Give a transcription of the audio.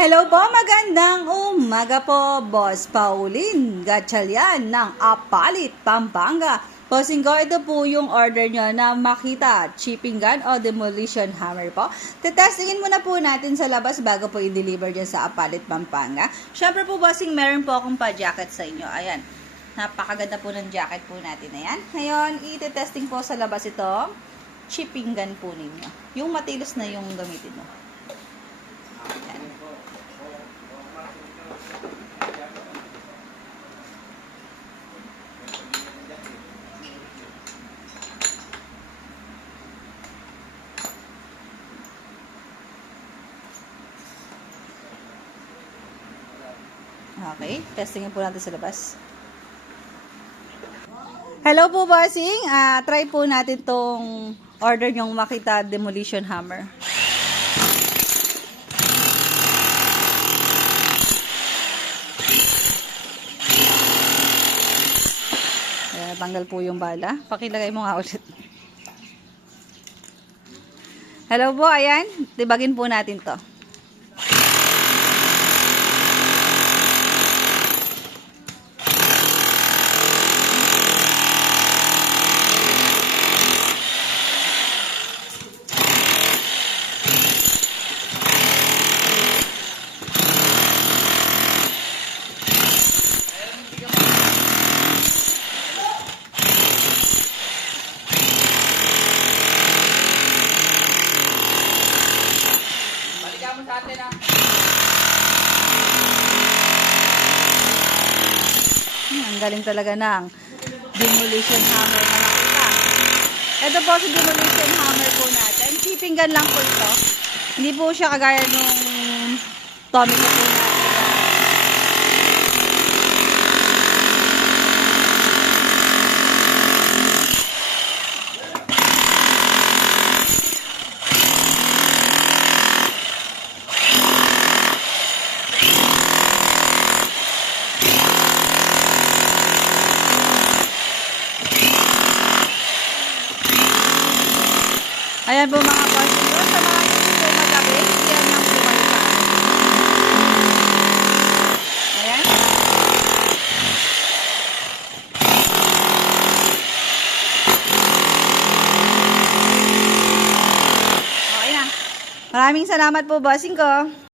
Hello po, magandang umaga po, Boss Pauline Gatchalian ng Apalit, Pampanga. Bossing ko, ito po yung order nyo na Makita chipping gun o demolition hammer po. Tetestingin muna po natin sa labas bago po i-deliver dyan sa Apalit, Pampanga. Siyempre po, bossing, meron po akong pa-jacket sa inyo. Ayan, napakaganda po ng jacket po natin. Ayan, ngayon, i-testing po sa labas ito chipping gun po ninyo. Yung matilos na yung gamitin mo. Ayan. Okay, testingin po natin sa labas. Hello po, bossing. Try po natin tong order nyong Makita demolition hammer. Ayan, tanggal po yung bala. Pakilagay mo nga ulit. Hello po, ayan. Tibagin po natin to. Ang galing talaga ng demolition hammer na Makita. Ito po si demolition hammer po natin. Chipping gun lang po ito. Hindi po siya kagaya nung Tommy po natin. Ayan po mga bossing ko. Sa mga hindi po magabi, yan lang po kayo sa akin. Ayan. Okay na. Maraming salamat po, bossing ko.